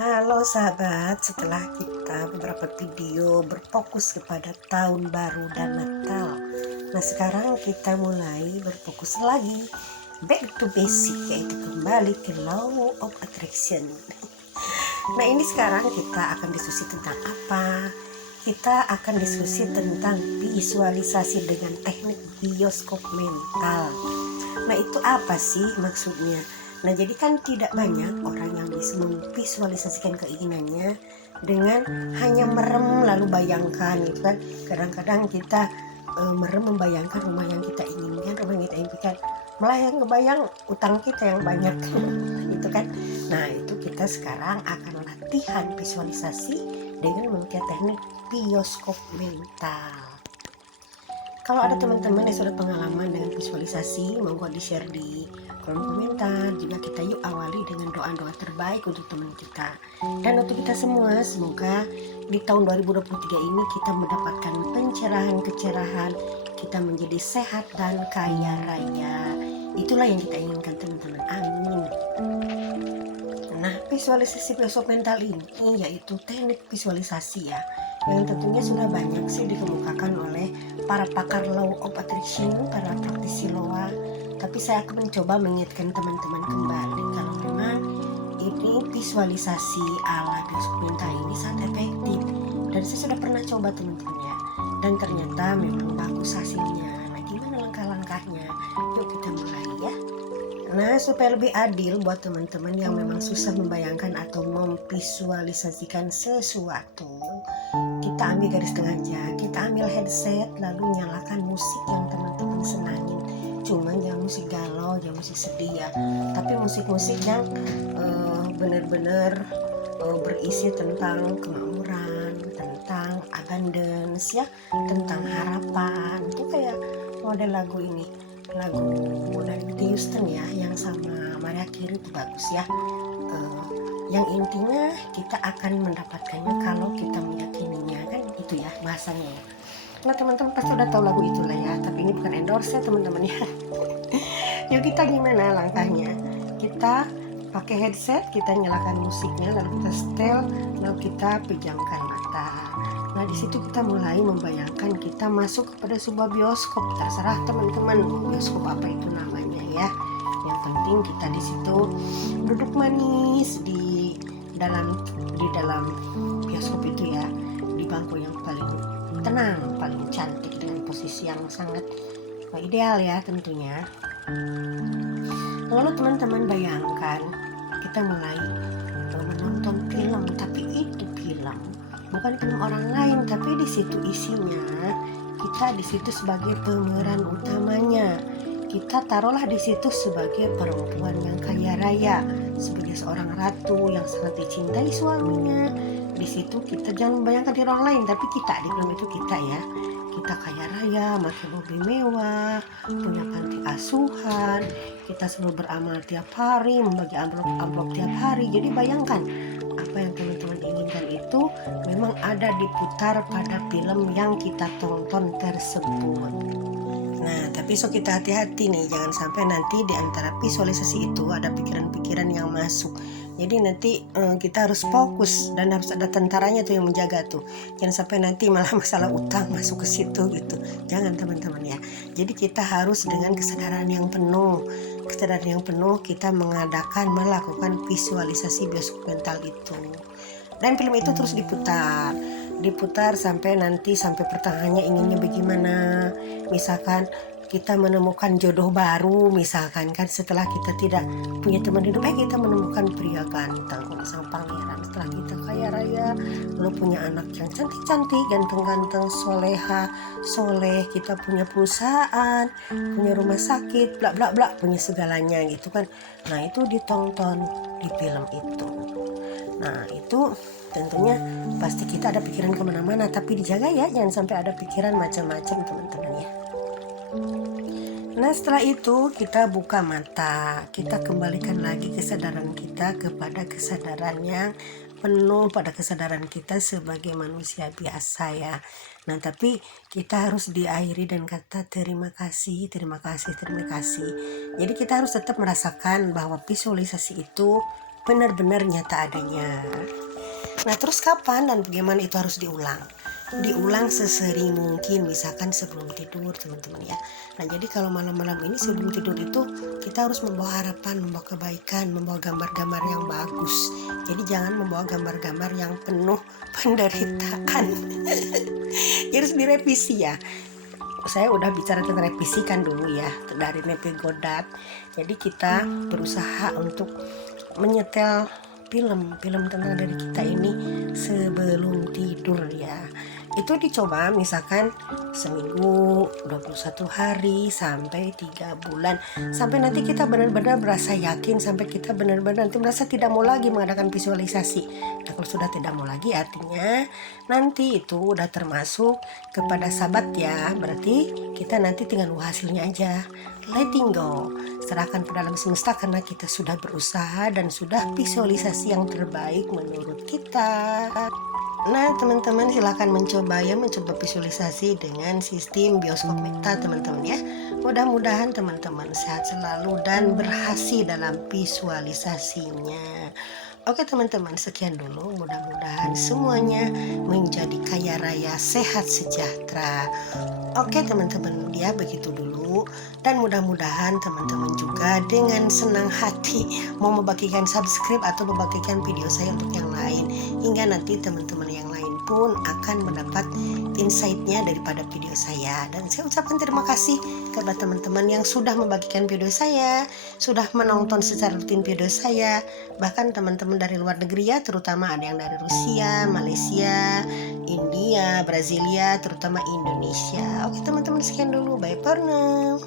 Halo sahabat, setelah kita beberapa video berfokus kepada tahun baru dan Natal. Nah sekarang kita mulai berfokus lagi back to basic, yaitu kembali ke law of attraction. Nah ini sekarang kita akan diskusi tentang apa? Kita akan diskusi tentang visualisasi dengan teknik bioskop mental. Nah itu apa sih maksudnya? Nah jadi kan tidak banyak orang yang bisa memvisualisasikan keinginannya dengan hanya merem lalu bayangkan gitu kan. Kadang-kadang kita merem membayangkan rumah yang kita inginkan, rumah yang kita impikan, malah yang ngebayang utang kita yang banyak itu kan. Nah itu kita sekarang akan latihan visualisasi dengan memakai teknik bioskop mental. Kalau ada teman-teman yang sudah pengalaman dengan visualisasi, monggo di-share di kolom komentar. Juga kita yuk awali dengan doa-doa terbaik untuk teman kita. Dan untuk kita semua, semoga di tahun 2023 ini kita mendapatkan pencerahan-pencerahan, kita menjadi sehat dan kaya raya. Itulah yang kita inginkan teman-teman. Amin. Nah, visualisasi bioskop mental ini yaitu teknik visualisasi ya, yang tentunya sudah banyak sih dikemukakan oleh para pakar law of attraction, para praktisi loa. Tapi saya akan mencoba mengingatkan teman-teman kembali kalau memang ini visualisasi ala bioskop mental ini sangat efektif dan saya sudah pernah coba teman-teman ya, dan ternyata memang bagus hasilnya. Nah gimana langkah-langkahnya? Yuk kita mulai ya. Nah supaya lebih adil buat teman-teman yang memang susah membayangkan atau memvisualisasikan sesuatu, kita ambil garis tengah aja, kita ambil headset lalu nyalakan musik yang teman-teman senangin. Cuman jangan musik galau, jangan musik sedih ya, tapi musik-musik yang benar-benar berisi tentang kemakmuran, tentang abundance ya, tentang harapan. Itu kayak model lagu ini, lagu dari Whitney Houston ya, yang sama Mariah Carey itu bagus ya. Yang intinya kita akan mendapatkannya kalau kita meyakininya, kan itu ya bahasanya. Nah teman-teman pasti udah tahu lagu itulah ya, tapi ini bukan endorse ya teman-teman ya. Yuk kita gimana langkahnya? Kita pakai headset, kita nyalakan musiknya, lalu kita setel, lalu kita pejamkan mata. Nah di situ kita mulai membayangkan kita masuk kepada sebuah bioskop, terserah teman-teman bioskop apa itu namanya ya. Yang penting kita di situ duduk manis di dalam bioskop itu ya, di bangku yang paling tenang, paling cantik dengan posisi yang sangat ideal ya tentunya. Lalu teman-teman bayangkan kita mulai menonton film, tapi itu film bukan film orang lain, tapi di situ isinya kita di situ sebagai pemeran utamanya. Kita taruhlah di situ sebagai perempuan yang kaya raya, sebagai seorang ratu yang sangat dicintai suaminya. Di situ kita jangan membayangkan diri orang lain, tapi kita di film itu kita ya. Kita kaya raya, pakai mobil mewah, punya panti asuhan, kita selalu beramal tiap hari, membagi amplop tiap hari. Jadi bayangkan apa yang teman-teman inginkan itu memang ada diputar pada film yang kita tonton tersebut. Nah, tapi so kita hati-hati nih, jangan sampai nanti di antara visualisasi itu ada pikiran-pikiran yang masuk. Jadi nanti kita harus fokus dan harus ada tentaranya tuh yang menjaga tuh. Jangan sampai nanti malah masalah utang masuk ke situ gitu. Jangan teman-teman ya. Jadi kita harus dengan kesadaran yang penuh. Kesadaran yang penuh kita melakukan visualisasi bioskop mental itu. Dan film itu terus diputar sampai nanti sampai pertengahannya inginnya bagaimana. Misalkan kita menemukan jodoh baru, misalkan kan setelah kita tidak punya teman hidup, kita menemukan pria ganteng, sang pangeran. Setelah kita kaya raya, lalu punya anak yang cantik-cantik, ganteng-ganteng, soleha, soleh, kita punya perusahaan, punya rumah sakit, bla bla bla, punya segalanya gitu kan. Nah itu ditonton di film itu. Nah itu tentunya pasti kita ada pikiran kemana-mana, tapi dijaga ya, jangan sampai ada pikiran macam-macam teman-teman ya. Nah setelah itu kita buka mata, kita kembalikan lagi kesadaran kita kepada kesadaran yang penuh, pada kesadaran kita sebagai manusia biasa ya. Nah tapi kita harus diakhiri dan kata terima kasih, terima kasih, terima kasih. Jadi kita harus tetap merasakan bahwa visualisasi itu benar-benar nyata adanya. Nah, terus kapan dan bagaimana itu harus diulang? Diulang sesering mungkin, misalkan sebelum tidur teman-teman ya. Nah, jadi kalau malam-malam ini sebelum tidur itu kita harus membawa harapan, membawa kebaikan, membawa gambar-gambar yang bagus. Jadi jangan membawa gambar-gambar yang penuh penderitaan. Jadi harus direvisi ya. Saya udah bicara tentang revisi kan dulu ya, dari Neville Goddard. Jadi kita berusaha untuk menyetel film tentang diri kita ini sebelum tidur ya. Itu dicoba misalkan seminggu, 21 hari, sampai 3 bulan, sampai nanti kita benar-benar merasa yakin, sampai kita benar-benar nanti merasa tidak mau lagi mengadakan visualisasi. Nah, kalau sudah tidak mau lagi artinya nanti itu udah termasuk kepada sahabat ya, berarti kita nanti tinggal hasilnya aja, letting go, serahkan pada alam semesta, karena kita sudah berusaha dan sudah visualisasi yang terbaik menurut kita. Nah, teman-teman silahkan mencoba visualisasi dengan sistem bioskop meta teman-teman ya. Mudah-mudahan teman-teman sehat selalu dan berhasil dalam visualisasinya. Oke teman-teman, sekian dulu. Mudah-mudahan semuanya menjadi kaya raya, sehat, sejahtera. Oke teman-teman ya, begitu dulu. Dan mudah-mudahan teman-teman juga dengan senang hati mau membagikan subscribe atau membagikan video saya untuk yang lain, hingga nanti teman-teman yang lain pun akan mendapat insight-nya daripada video saya. Dan saya ucapkan terima kasih kepada teman-teman yang sudah membagikan video saya, sudah menonton secara rutin video saya, bahkan teman-teman dari luar negeri ya, terutama ada yang dari Rusia, Malaysia, India, Brasilia, terutama Indonesia. Oke teman-teman, sekian dulu, bye for now.